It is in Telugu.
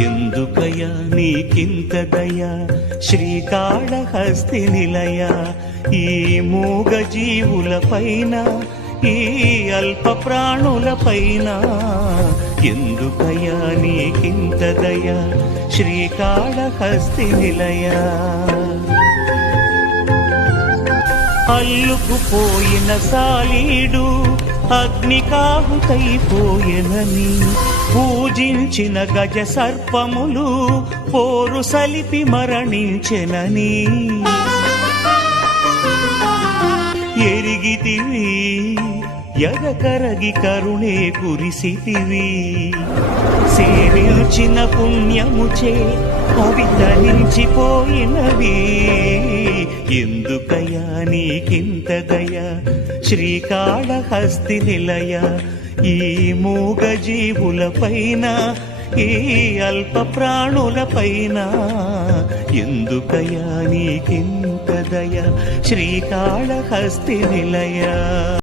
ఎందుకయ్యా నీకింత దయా శ్రీకాళహస్తి నిలయ ఈ మూగ జీవుల పైన ఈ అల్ప ప్రాణుల పైన ఎందుకయ్యా నీకింత దయా శ్రీకాళహస్తి నిలయ అల్లుకుపోయిన సాలీడు అగ్నికాహుతైపోయెనని పూజించిన గజ సర్పములు పోరు సలిపి మరణించెనని ఎరిగితివి ఎదకరగి కరుణే కురిసితివి సేవించిన పుణ్యముచే అవి తరించిపోయినవి ఎందుకయ్యా నీకింత దయా శ్రీకాళహస్తి నిలయ ఈ మూగ జీవుల పైన ఈ అల్ప ప్రాణుల పైన ఎందుకయ్యా నీకింత దయా శ్రీకాళహస్తి నిలయ.